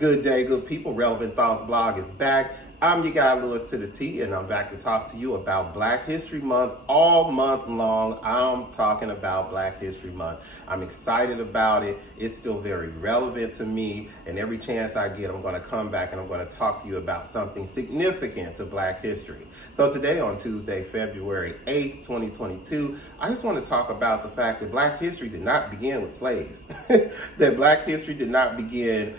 Good day, good people. Relevant Thoughts blog is back. I'm your guy, Lewis to the T, and I'm back to talk to you about Black History Month. All month long, I'm talking about Black History Month. I'm excited about it. It's still very relevant to me, and every chance I get, I'm going to come back and I'm going to talk to you about something significant to Black history. So today, on Tuesday, February 8th, 2022, I just want to talk about the fact that Black history did not begin with slaves. That Black history did not begin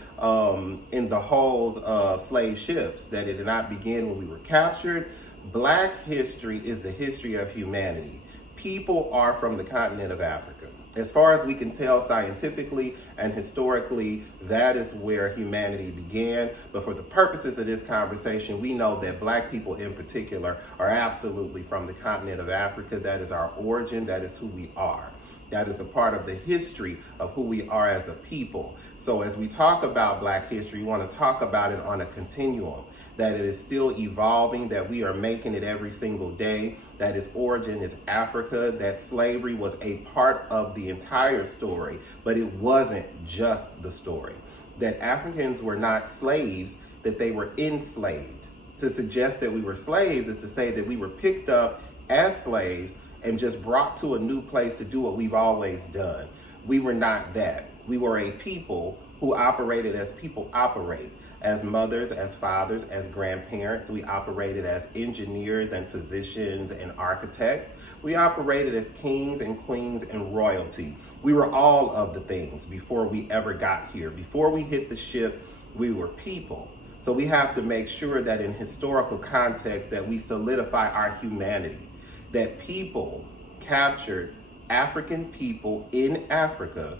in the hulls of slave ships, that it did not begin when we were captured. Black history is the history of humanity. People are from the continent of Africa. As far as we can tell scientifically and historically, that is where humanity began. But for the purposes of this conversation, we know that Black people in particular are absolutely from the continent of Africa. That is our origin. That is who we are. That is a part of the history of who we are as a people. So as we talk about Black history, we want to talk about it on a continuum, that it is still evolving, that we are making it every single day, that its origin is Africa, that slavery was a part of the entire story, but it wasn't just the story, that Africans were not slaves, that they were enslaved. To suggest that we were slaves is to say that we were picked up as slaves and just brought to a new place to do what we've always done. We were not that. We were a people who operated as people operate, as mothers, as fathers, as grandparents. We operated as engineers and physicians and architects. We operated as kings and queens and royalty. We were all of the things before we ever got here. Before we hit the ship, we were people. So we have to make sure that in historical context that we solidify our humanity, that people captured African people in Africa,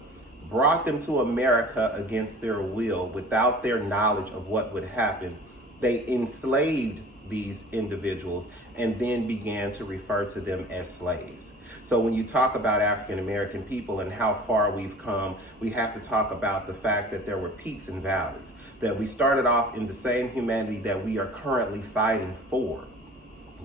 brought them to America against their will, without their knowledge of what would happen. They enslaved these individuals and then began to refer to them as slaves. So when you talk about African American people and how far we've come, we have to talk about the fact that there were peaks and valleys, that we started off in the same humanity that we are currently fighting for.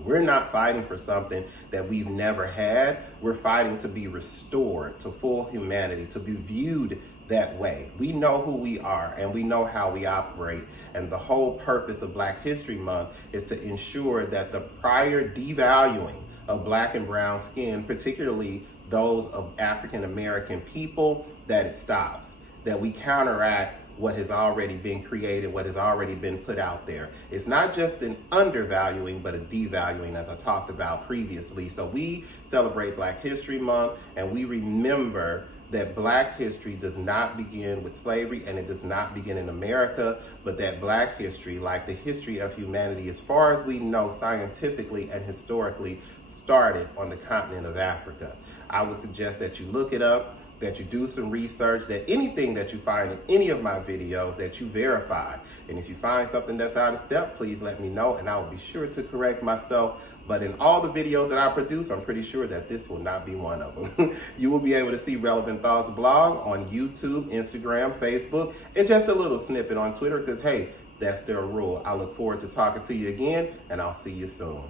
We're not fighting for something that we've never had. We're fighting to be restored to full humanity, to be viewed that way. We know who we are and we know how we operate. And the whole purpose of Black History Month is to ensure that the prior devaluing of Black and brown skin, particularly those of African American people, that it stops, that we counteract what has already been created, what has already been put out there. It's not just an undervaluing, but a devaluing, as I talked about previously. So we celebrate Black History Month, and we remember that Black history does not begin with slavery, and it does not begin in America, but that Black history, like the history of humanity, as far as we know scientifically and historically, started on the continent of Africa. I would suggest that you look it up, that you do some research, that anything that you find in any of my videos that you verify. And if you find something that's out of step, please let me know and I will be sure to correct myself. But in all the videos that I produce, I'm pretty sure that this will not be one of them. You will be able to see Relevant Thoughts blog on YouTube, Instagram, Facebook, and just a little snippet on Twitter because, hey, that's their rule. I look forward to talking to you again, and I'll see you soon.